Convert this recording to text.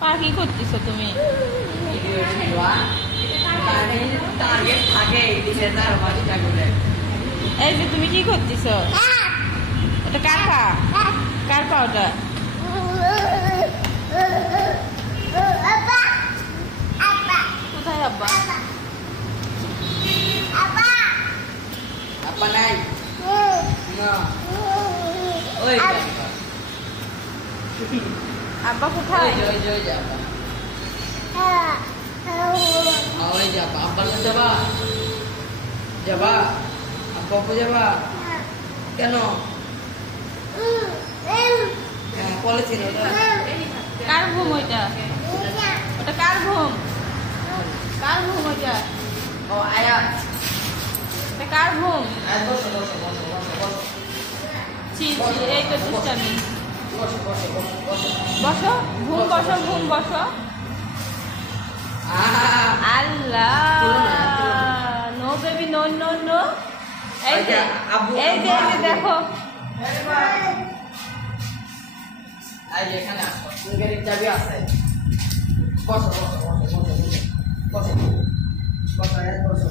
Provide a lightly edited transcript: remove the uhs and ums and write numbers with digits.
পা কি করতেছো তুমি? এই যে তুমি কি করতেছো? এটা কার পা? কার পা ওটা? কোথায় আব্বা? Apa naik? Nah. Oi. আব্বা কোথায়? Oi, apa? Oi, apa? Apa lu coba? Coba. Apa aku coba? Keno? Polisi itu. কার ঘুম ওইটা? ওটা কার ঘুম? কার ঘুম ওইটা? Oh, ayah. এটা কার ঘুম? Ayah bos. ছি ছি, এই তো দুষ্টামি। Bos. বসো, ঘুম বসো, ঘুম বসো। আল্লাহ, no baby, no no no. এই যে দেখো, Ayo এখানে আসো। গাড়ির চাবি আছে। বসো। বসো।